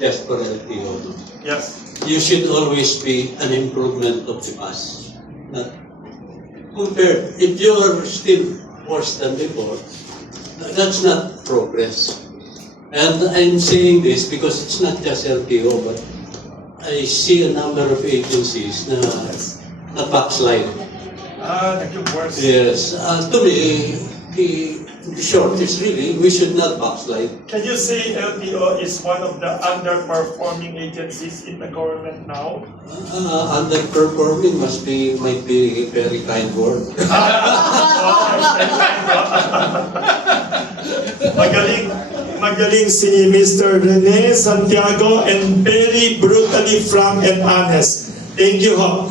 just for LTO. Yes. You should always be an improvement of the past. Not compared. If you are still worse than before, that's not progress. And I'm saying this because it's not just LTO, but I see a number of agencies na backslide. Naging worse. Yes. To me, the short is really, we should not backslide. Can you say LTO is one of the underperforming agencies in the government now? Underperforming might be a very kind word. Magaling si Mr. Rene Santiago and very brutally frank and honest. Thank you, ho.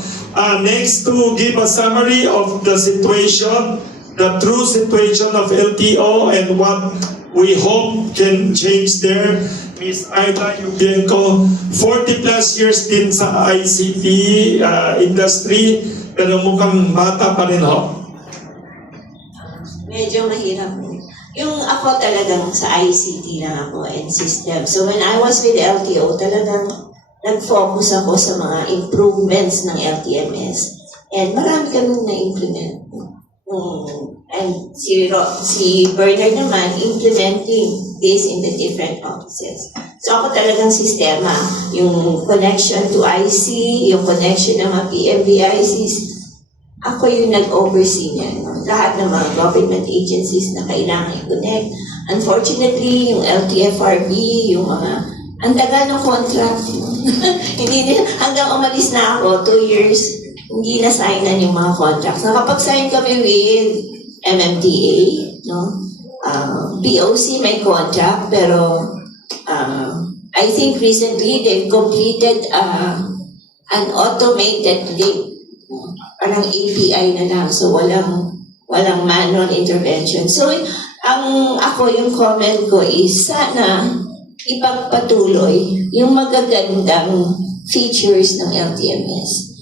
Next, to give a summary of the situation, the true situation of LTO and what we hope can change there, Ms. Ayla Yubienko, 40 plus years din sa ICT industry, pero mukhang bata pa rin, ho. Medyo mahirap. Yung ako talagang sa ICT lang ako and system. So when I was with LTO, talagang nag-focus ako sa mga improvements ng LTMS. And marami kaming na-implement. And si Bernard naman, implementing this in the different offices. So ako talagang sistema, yung connection to IC, yung connection ng mga PMBICs, ako yung nag-oversee niya. No? Lahat ng mga government agencies na kailangan i-connect. Unfortunately, yung LTFRB, yung mga ang tagal ng contract. Hindi hanggang umalis na ako, 2 years, hindi na-signan yung mga contracts. Nakapag-sign kami with MMDA, no? BOC may contract, pero I think recently they've completed an automated link. Parang API na lang, so walang manual intervention. So, yung comment ko is sana ipagpatuloy yung magagandang features ng LTMS.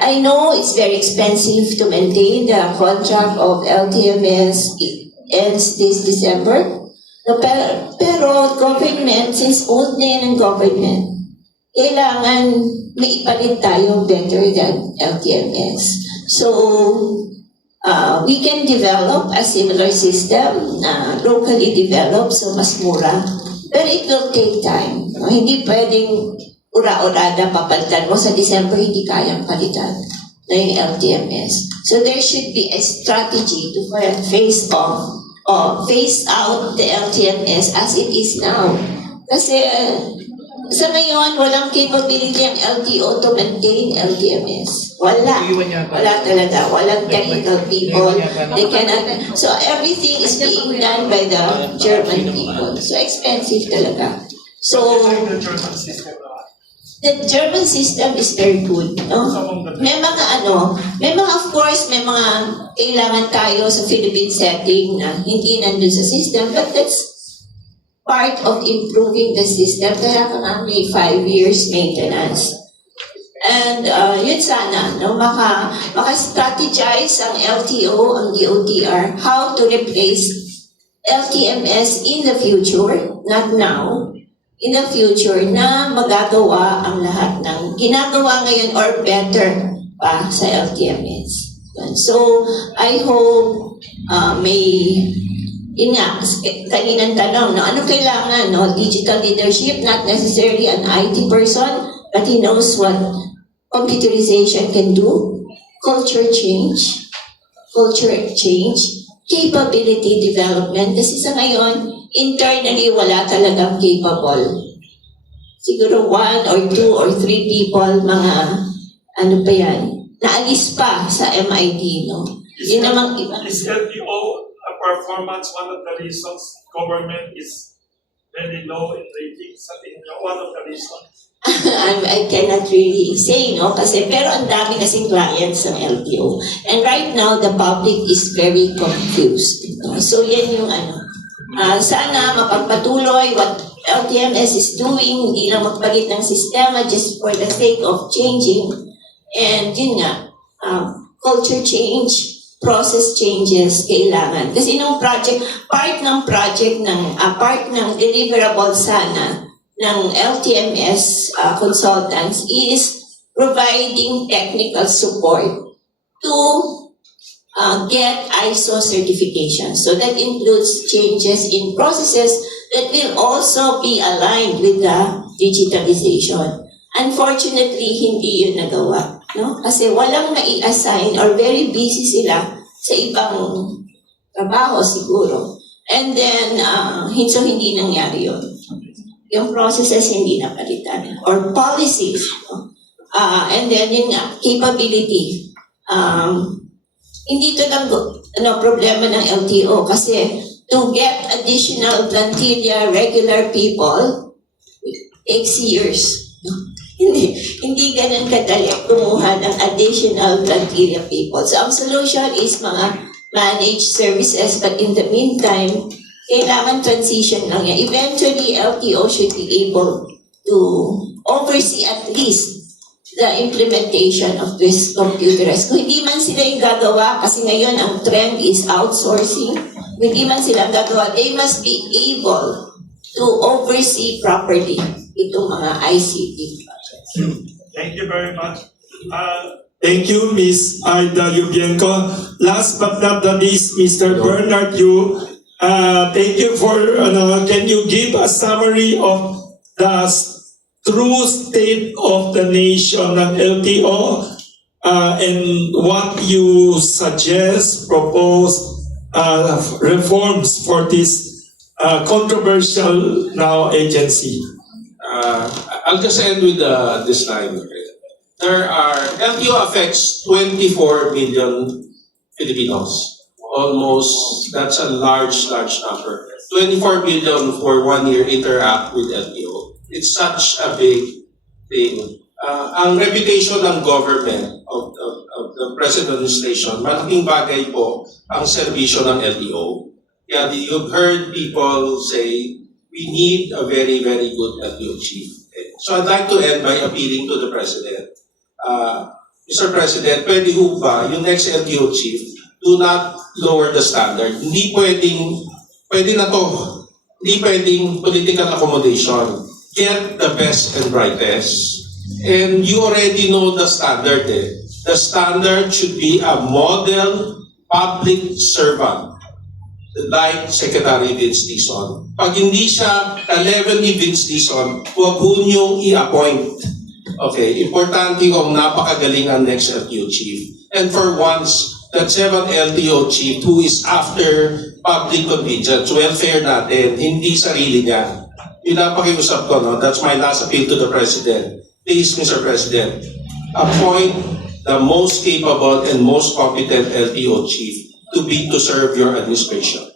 I know it's very expensive to maintain the contract of LTMS. It ends this December. No, pero government, since old na yan ng government, kailangan may ipalit tayo better than LTMS. So, we can develop a similar system na locally developed, so mas mura. Pero it will take time. No? Hindi pwedeng ura-urada papalitan mo sa December, hindi kayang palitan na yung LTMS. So there should be a strategy to phase out the LTMS as it is now. Kasi sa ngayon, walang capability ang LTO to maintain LTMS. Wala. Wala talaga. Walang technical people. They cannot. So everything is being done by the German people. So expensive talaga. So the German system is very good. No? May mga of course, may mga kailangan tayo sa Philippine setting na hindi nandun sa system, but that's part of improving the system. Kaya ka may 5 years maintenance. And yun sana, no, maka-strategize ang LTO, ang DOTR, how to replace LTMS in the future, not now, in the future, na magagawa ang lahat ng ginagawa ngayon or better pa sa LTMS. So, I hope yun nga, kaninang tanong, no, ano kailangan? No? Digital leadership, not necessarily an IT person, but he knows what computerization can do. Culture change, capability development. Kasi sa ngayon, internally, wala talagang capable. Siguro 1 or 2 or 3 people, mga naalis pa sa MIT, no? Yun namang iba. Is LTO performance one of the reasons government is very low in ratings? I think one of the reasons. I cannot really say, no? Pero ang dami kasing clients ng LTO. And right now, the public is very confused. No? So yan yung sana mapagpatuloy what LTMS is doing, hindi lang magpalit ng sistema just for the sake of changing. And yun nga, culture change, process changes kailangan. Kasi nung project, part ng deliverable sana ng LTMS consultants is providing technical support to get ISO certification. So that includes changes in processes that will also be aligned with the digitalization. Unfortunately, hindi yun nagawa. No? Kasi walang nai-assign or very busy sila sa ibang trabaho siguro. And then, so hindi nangyari yun. Yung processes hindi napalitan. Or policies. No? And then, yun nga, capability. Hindi ito lang problema ng LTO kasi to get additional plantilla regular people takes years. Hindi ganun kadali kumuha ng additional plantilla people. So ang solution is mga managed services, but in the meantime, kailangan transition lang yan. Eventually, LTO should be able to oversee at least the implementation of this computerized. Kung hindi man sila yung gagawa, kasi ngayon ang trend is outsourcing, kung hindi man sila gagawa, they must be able to oversee properly itong mga ICT projects. Thank you very much. Thank you, Ms. Aida Yubienko. Last but not the least, Mr. Bernard Yu. Thank you for, can you give a summary of the true state of the nation ng LTO and what you suggest, propose reforms for this controversial now agency? I'll just end with this line. LTO affects 24 million Filipinos. Almost, that's a large number. 24 million for 1 year interact with LTO. It's such a big thing. Ang reputation ng government, of the present administration, malaking bagay po ang serbisyo ng LTO. Yeah, you've heard people say, we need a very, very good LTO chief. So I'd like to end by appealing to the President. Mr. President, pwede ho ba yung next LTO chief, do not lower the standard. Hindi pwedeng political accommodation. Get the best and brightest. And you already know the standard. The standard should be a model public servant like Secretary Vince Dizon. Pag hindi siya ka-level ni Vince Dizon, huwag ho niyong i-appoint. Okay, importante kung napakagaling ang next LTO chief. And for once, that 7 LTO chief who is after public convenience, welfare natin, hindi sarili niya. Yung napakiusap ko, no? That's my last appeal to the President. Please, Mr. President, appoint the most capable and most competent LTO chief to serve your administration.